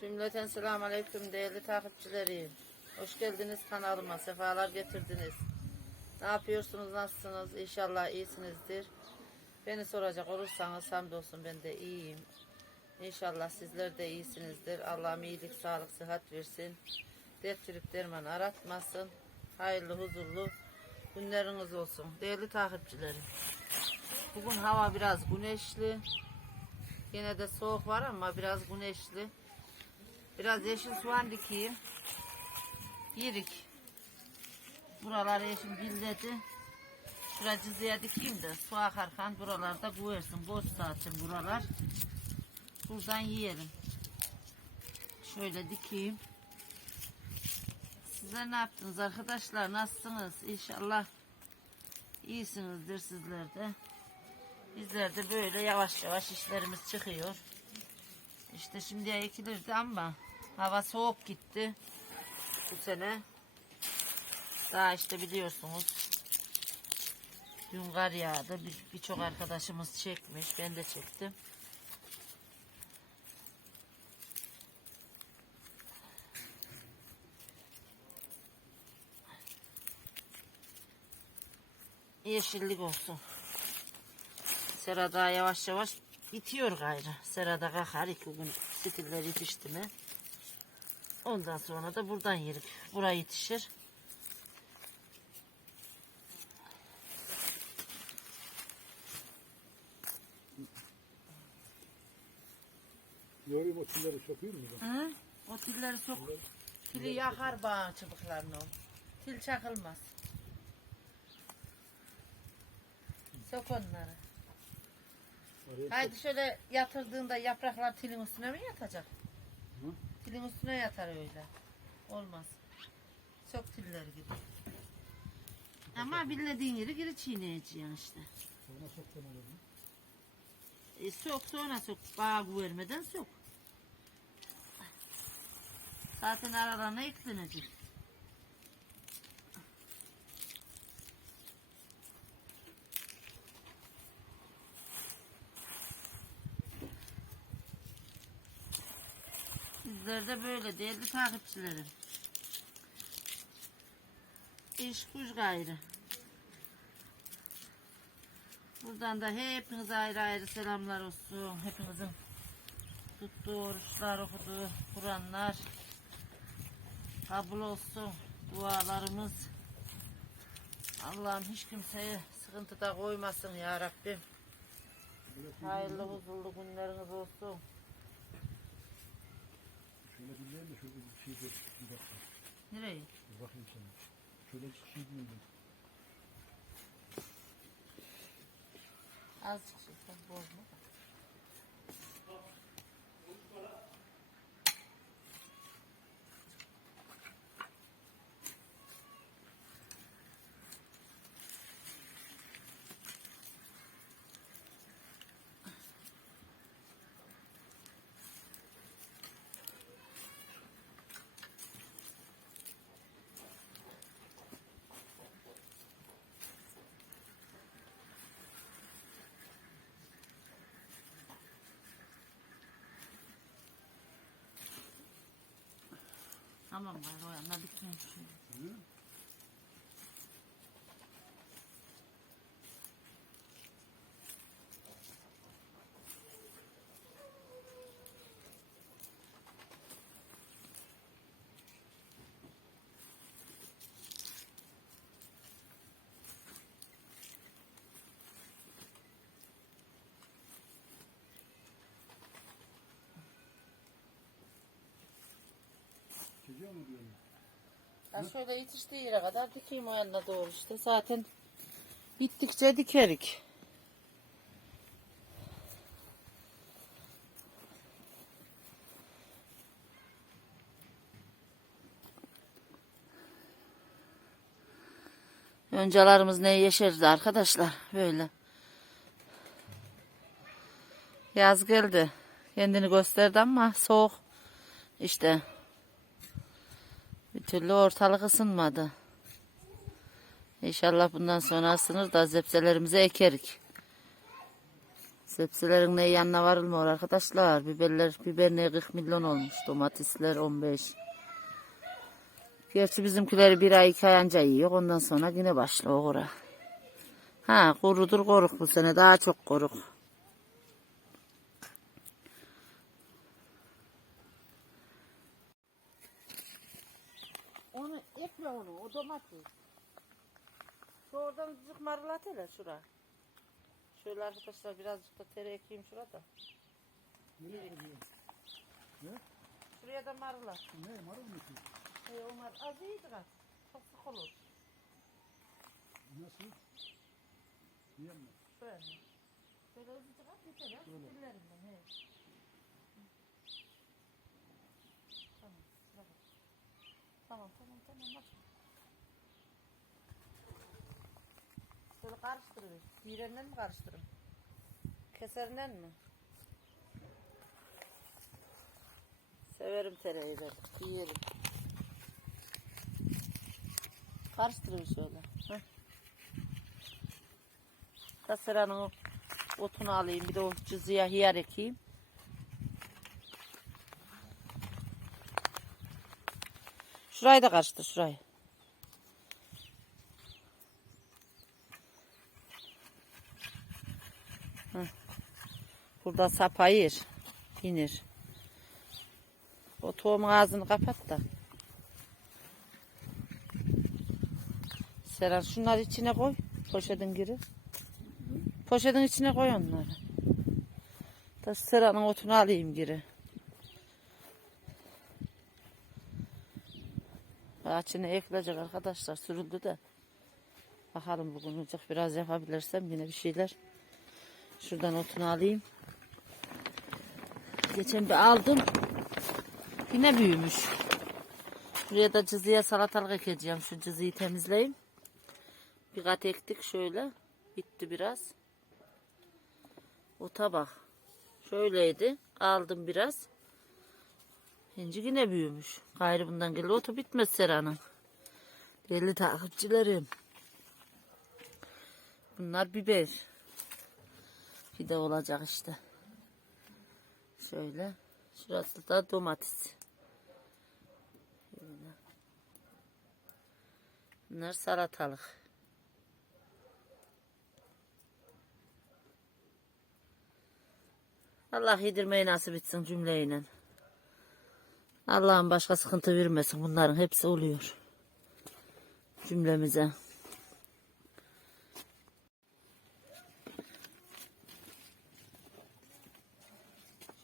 Cümleten selamun aleyküm değerli takipçilerim. Hoş geldiniz kanalıma, sefalar getirdiniz. Ne yapıyorsunuz, nasılsınız? İnşallah iyisinizdir. Beni soracak olursanız hamdolsun ben de iyiyim. İnşallah sizler de iyisinizdir. Allah'ım iyilik, sağlık, sıhhat versin. Dert çürük derman aratmasın. Hayırlı, huzurlu günleriniz olsun. Değerli takipçilerim. Bugün hava biraz güneşli. Yine de soğuk var ama biraz güneşli. Biraz yeşil soğan dikeyim. Yirik. Buraları yeşil billedi. Şuraya cızıya dikeyim de su akarken buralarda koyarsın. Boş zaten buralar. Buradan yiyelim. Şöyle dikeyim. Sizler ne yaptınız arkadaşlar? Nasılsınız? İnşallah iyisinizdir sizler de. Bizler de böyle yavaş yavaş işlerimiz çıkıyor. İşte şimdiye ekilirdi ama hava soğuk gitti bu sene. Daha işte biliyorsunuz dün kar yağdı. Bir- Birçok arkadaşımız çekmiş. Ben de çektim. Yeşillik olsun. Sera daha yavaş yavaş bitiyor gayrı. Serada kalkar iki gün stiller yetişti mi. Ondan sonra da buradan yerik. Buraya yetişir. Yorayım o tülleri sokayım mı? ben? Hı? O tilleri sok. Tili yakar bağ çubuklarını o. Til çakılmaz. Sok onları. Oraya Haydi şöyle yatırdığında yapraklar tilin üstüne mi yatacak? Hı? Tilin üstüne yatar öyle. Olmaz. Sok tilleri gibi. Ama bildiğin yeri geri çiğneyeceksin işte. Sonra soktan olur mu? E, sok sonra sok. Bağ vermeden sok. Zaten aralarına eklenecek. Sizler de böyle değerli takipçilerim. İş kuş gayrı. Buradan da hepinize ayrı ayrı selamlar olsun. Hepinizin tuttuğu oruçlar, okuduğu Kur'anlar kabul olsun. Dualarımız Allah'ım hiç kimseyi sıkıntıda koymasın ya Rabbim. Hayırlı huzurlu günleriniz olsun. Şöyle dinleyin de şöyle bir şey de bir dakika. Nereye? Bir bakayım sana. Şöyle bir şey dinleyin. Azıcık şey bozma. Tamam gayrı o yanına dikeyim şunu. Hı? Mu diyorum? Ya şöyle yetiştiği yere kadar dikeyim o yanına doğru işte. Zaten bittikçe dikerik. Yoncalarımız ne yeşerdi arkadaşlar böyle. Yaz geldi. Kendini gösterdi ama soğuk. İşte bir türlü ortalık ısınmadı. İnşallah bundan sonra ısınır da zepselerimize ekerik. Sebzelerin ne yanına varılmıyor arkadaşlar. Biberler, biber ne 40 milyon olmuş. Domatesler 15. Gerçi bizimkileri bir ay iki ay anca yiyor. Ondan sonra yine başlıyor ora. Ha kurudur koruk bu sene. Daha çok koruk. Ekle onu. O domates. Şu oradan azıcık marılat hele şura. Şöyle arkadaşlar birazcık da tere ekeyim şurada. Nereye koyuyorsun? Şuraya da marılat. Ne? Marul mu ki? Hey, o mar az iyidir az. Çok sık olur. Nasıl? Yiyen mi? Böyle. Böyle azıcık at yeter ya. Dillerimden he. Tamam. bırak. Tamam tamam tamam. Bak. Şöyle karıştırır. Diğerinden mi karıştırırım? Keserinden mi? Severim tereyağı. Yiyelim. Karıştırın şöyle. Heh. Kaseranın o otunu alayım. Bir de o cızıya hiyar ekeyim. Şurayı da karıştır şurayı. Burada sap ayır. inir. O tohumun ağzını kapat da. Seren şunları içine koy. Poşetin giri. Poşetin içine koy onları. Da Sera'nın otunu alayım geri. Ağaçını ekleyecek arkadaşlar sürüldü de. Bakalım bugün olacak biraz yapabilirsem yine bir şeyler. Şuradan otunu alayım. Geçen bir aldım. Yine büyümüş. Buraya da cızıya salatalık ekeceğim. Şu cızıyı temizleyeyim. Bir kat ektik şöyle. Bitti biraz. O tabak. Şöyleydi. Aldım biraz. Şimdi yine büyümüş. Gayrı bundan geliyor. Otu bitmez Sera'nın. Belli takipçilerim. Bunlar biber. Bir de olacak işte. Şöyle. Şurası da domates. Şöyle. Bunlar salatalık. Allah yedirmeyi nasip etsin cümleyle. Allah'ın başka sıkıntı vermesin. Bunların hepsi oluyor. Cümlemize.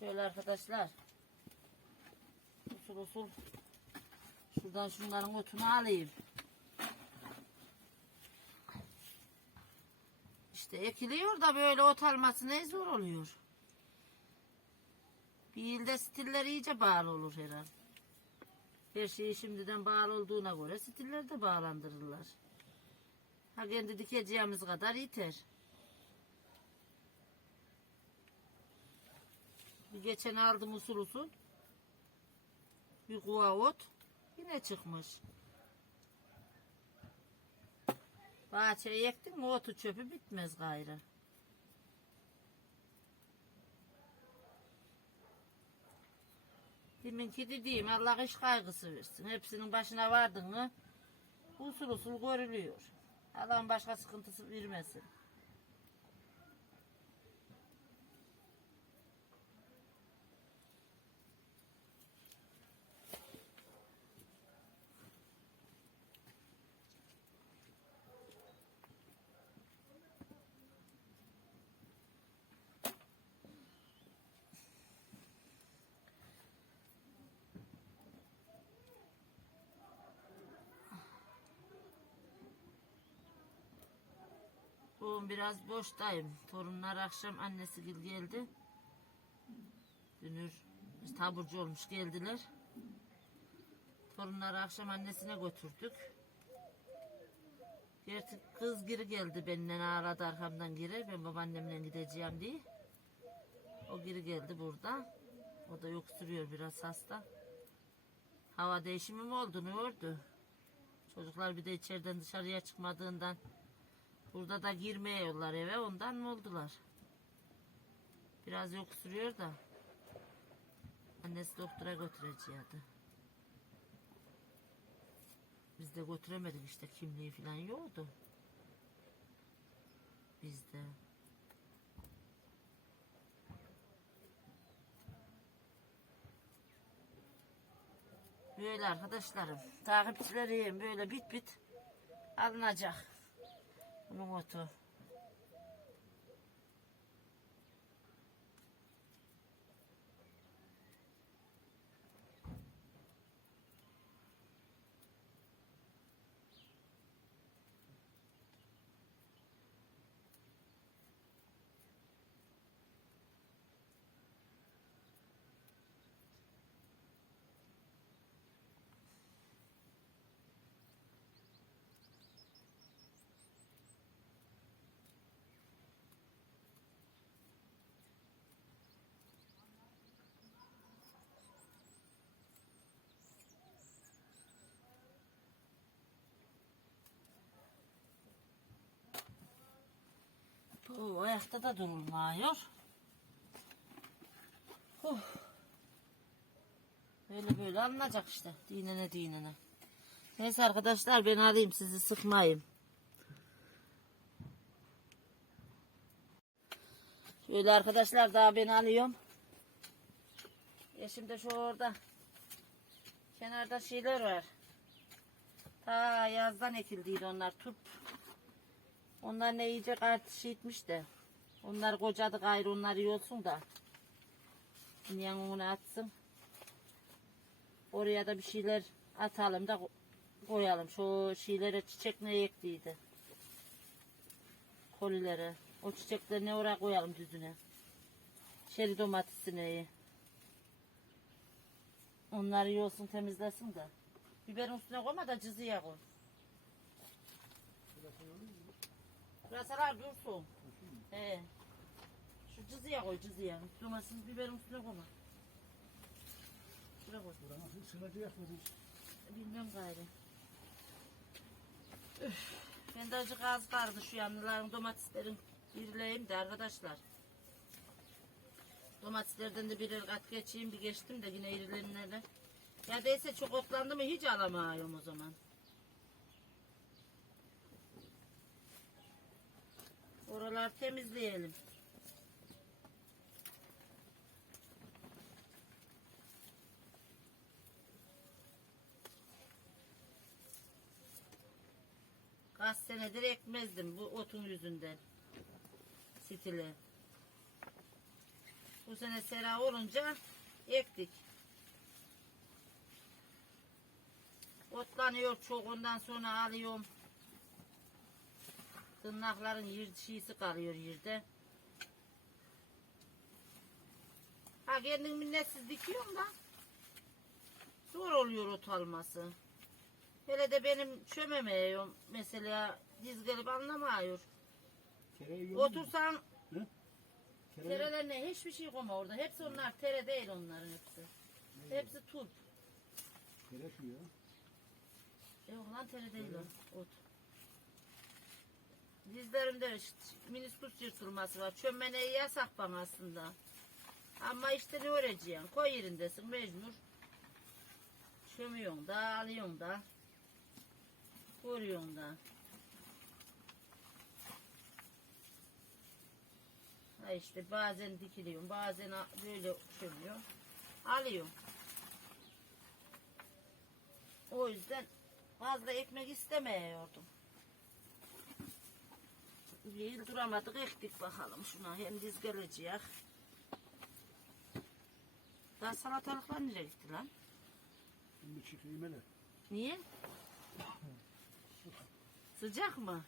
Şöyle arkadaşlar. Usul usul. Şuradan şunların otunu alayım. İşte ekiliyor da böyle ot alması ne zor oluyor. Bir ilde stiller iyice bağlı olur herhalde. Her şeyi şimdiden bağlı olduğuna göre stiller de bağlandırırlar. Ha kendi dikeceğimiz kadar yeter. Bir geçen aldım usul usul. Bir kuva ot. Yine çıkmış. Bahçeye ektin mi otu çöpü bitmez gayrı. Deminki dediğim Allah iş kaygısı versin. Hepsinin başına vardın mı usul usul görülüyor. Allah'ın başka sıkıntısı vermesin. Bugün biraz boştayım. Torunlar akşam annesi gel geldi. Dünür taburcu olmuş geldiler. Torunları akşam annesine götürdük. Gerçi kız geri geldi benden ağladı arkamdan geri. Ben babaannemle gideceğim diye. O geri geldi burada. O da öksürüyor biraz hasta. Hava değişimi mi oldu ne oldu? Çocuklar bir de içeriden dışarıya çıkmadığından Burada da girmiyorlar eve ondan mı oldular? Biraz yok sürüyor da. Annesi doktora götüreceğiydi. Biz de götüremedik işte kimliği falan yoktu. Bizde. Böyle arkadaşlarım. Takipçilerim böyle bit bit alınacak. Bunun otu. Bu ayakta da durulmuyor. Huh. Böyle böyle alınacak işte. Dinene dinene. Neyse arkadaşlar ben alayım sizi sıkmayayım. Şöyle arkadaşlar daha ben alıyorum. Eşim de şu orada. Kenarda şeyler var. Ta yazdan ekildiydi onlar turp. Onlar ne yiyecek artık şey etmiş de. Onlar kocadı gayrı onlar iyi olsun da. Onu atsın. Oraya da bir şeyler atalım da ko- koyalım. Şu şeylere çiçek ne ektiydi. Kolilere. O çiçekleri ne oraya koyalım düzüne. Şeri domatesini. Onlar iyi olsun temizlesin de. Biberin üstüne koyma da cızıya koy. Pırasalar dursun. He. Şu cızıya koy cızıya. Domatesin biberin üstüne koyma. Şuraya koy. Buranın sınırı yakmadın. Bilmem gayrı. Üf, ben de acık az kaldı şu yanlıların domateslerin birleyim de arkadaşlar. Domateslerden de birer kat geçeyim bir geçtim de yine irilerine Ya değilse çok otlandı mı hiç alamıyorum o zaman. Oralar temizleyelim. Kaç senedir ekmezdim bu otun yüzünden. Stili. Bu sene sera olunca ektik. Otlanıyor çok ondan sonra alıyorum. Tırnakların yer, şeysi kalıyor yerde. Ha kendin minnetsiz dikiyorum da. Zor oluyor ot alması. Hele de benim çömemiyorum mesela diz gelip anlamıyor. Otursan Hı? Tereyağı terelerine hiçbir şey koyma orada. Hepsi onlar tere değil onların hepsi. Hepsi turp. tere şu ya. Yok lan tere değil o. Ot. Dizlerimde minisküs yırtılması var. Çömmeneyi yasak bana aslında. Ama işte ne öğreceksin? Koy yerindesin mecbur. Çömüyorsun da alıyorsun da. Koruyorsun da. Ha işte bazen dikiliyorum, bazen böyle çömüyorum. Alıyorum. O yüzden fazla ekmek istemiyordum. Yıl duramadık ektik bakalım şuna hem diz gelecek. Daha salatalıklar nereye gitti lan? Şimdi çıkayım hele. Niye? Sıcak mı?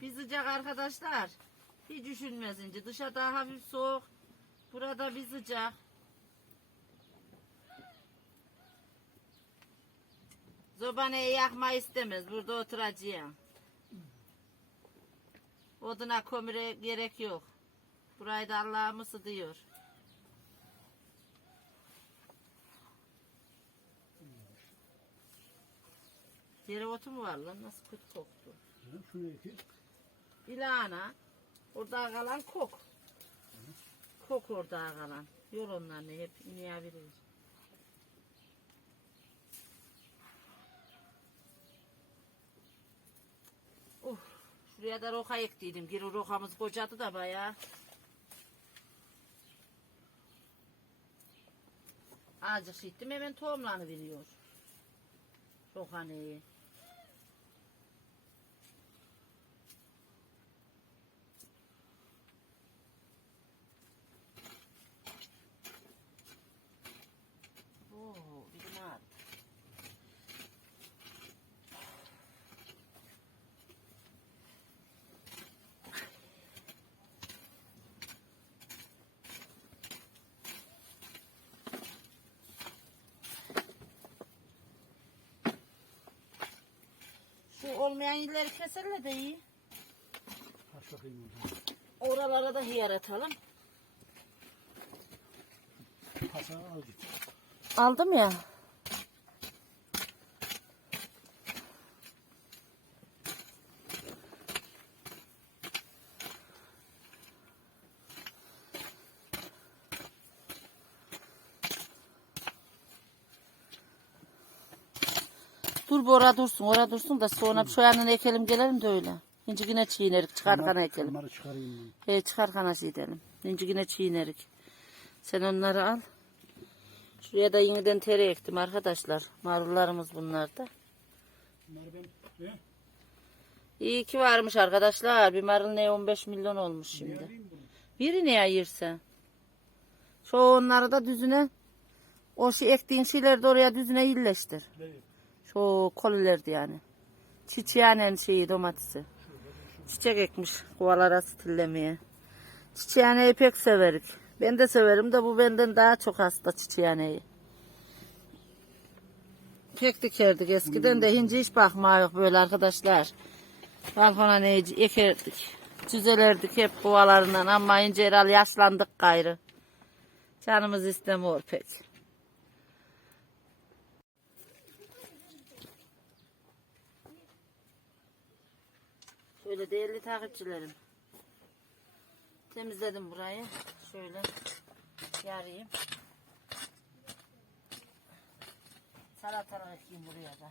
Bir sıcak arkadaşlar. Hiç düşünmesince. Dışarıda hafif soğuk. Burada bir sıcak. Zobanayı yakma istemez. Burada oturacağım. Oduna kömüre gerek yok. Burayı da Allah'ım ısıtıyor. Dereotu mu var lan? Nasıl kötü koktu? Şunu ekir. İlana. Burada kalan kok. kok orada kalan. Yol onlarını hep ineye şuraya da roka ektiydim. Geri rokamız kocadı da bayağı. Azıcık şittim hemen tohumlarını veriyor. Rokaneyi. Oo, bir nar. Şu olmayan yerleri keserle de iyi. Oralara da hıyar atalım. Pasa al git. Aldım ya. Dur bu ora dursun, ora dursun da sonra şu yanına ekelim gelelim de öyle. İnci yine çiğnerik, çıkarkana ekelim. Bunları çıkarayım ben. He çıkarkana edelim. İnci yine çiğnerik. Sen onları al. Şuraya da yeniden tere ektim arkadaşlar. Marullarımız bunlar da. Bunları ben he? İyi ki varmış arkadaşlar. Bir marul ne 15 milyon olmuş şimdi. alayım bunu? Biri ne ayırsa. Şu onları da düzüne o şey ektiğin şeyleri de oraya düzüne iyileştir. Evet. Şu kolilerdi yani. Çiçeğinin şeyi domatesi. Çiçek ekmiş kovalara stillemeye. Çiçeğineyi pek severik. Ben de severim de bu benden daha çok hasta çiçeğineyi. Pek dikerdik eskiden de hinci hiç bakma yok böyle arkadaşlar. Balkona ne ekerdik. Düzelerdik hep kovalarından ama ince herhal yaşlandık gayrı. Canımız istemiyor pek. Şöyle değerli takipçilerim. Temizledim burayı. Şöyle yarayım. Salatalık ekeyim buraya da.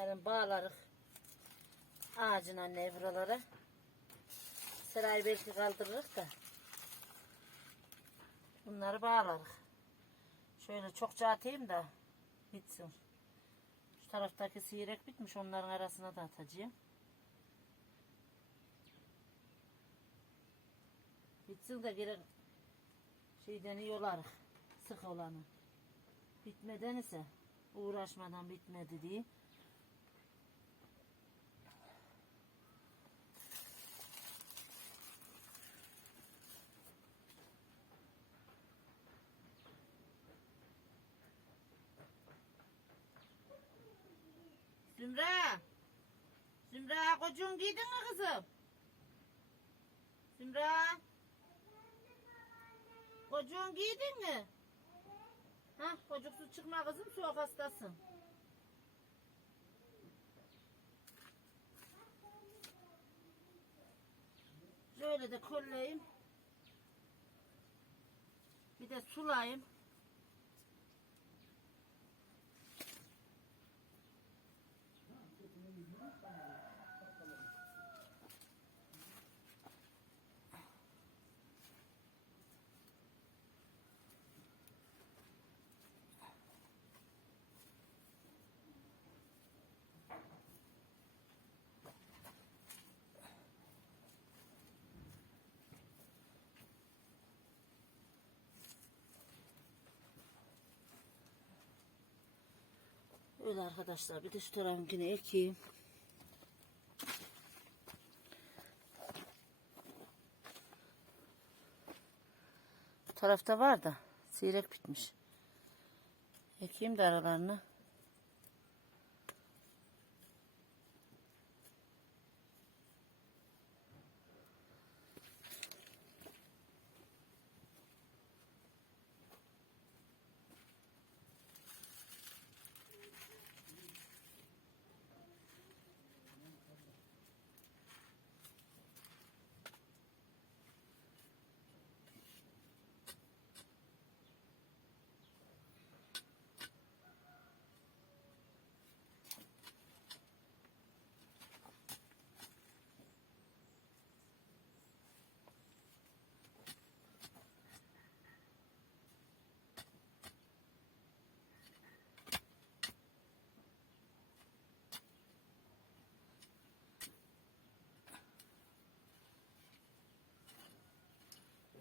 Yarın bağlarız. Ağacın anne buralara. Sırayı belki kaldırırız da. Bunları bağlarız. Şöyle çokça atayım da bitsin. Şu taraftaki siyerek bitmiş onların arasına da atacağım. Bitsin de geri şeyden yolarız. Sık olanı. Bitmeden ise uğraşmadan bitmedi diye. Zümra. Zümra kocuğun giydin mi kızım? Zümra. Kocuğun giydin mi? Ha, kocuksuz çıkma kızım soğuk hastasın. Şöyle de kolleyim. Bir de sulayayım. Şöyle arkadaşlar bir de şu tarafınkini ekeyim. Bu tarafta var da seyrek bitmiş. Ekeyim de aralarını.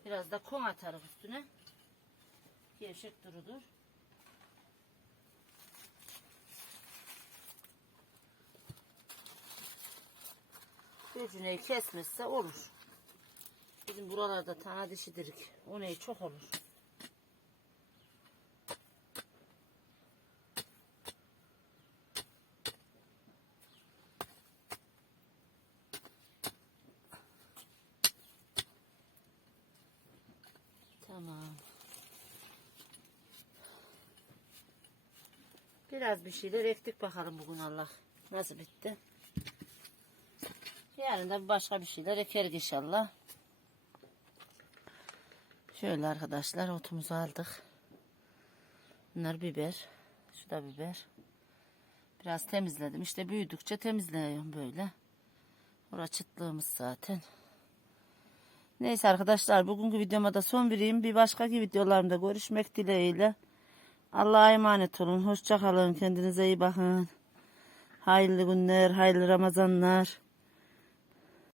Biraz da kum atarız üstüne. Gevşek durudur. Gözüneyi kesmezse olur. Bizim buralarda tane dişidirik. O neyi çok olur. Tamam. Biraz bir şeyler ektik bakalım bugün Allah. Nasıl bitti? Yarın da başka bir şeyler ekeriz inşallah. Şöyle arkadaşlar otumuzu aldık. Bunlar biber. Şu da biber. Biraz temizledim. İşte büyüdükçe temizliyorum böyle. Orada çıtlığımız zaten. Neyse arkadaşlar bugünkü videoma da son vereyim. Bir başkaki videolarımda görüşmek dileğiyle. Allah'a emanet olun. Hoşça kalın. Kendinize iyi bakın. Hayırlı günler, hayırlı Ramazanlar.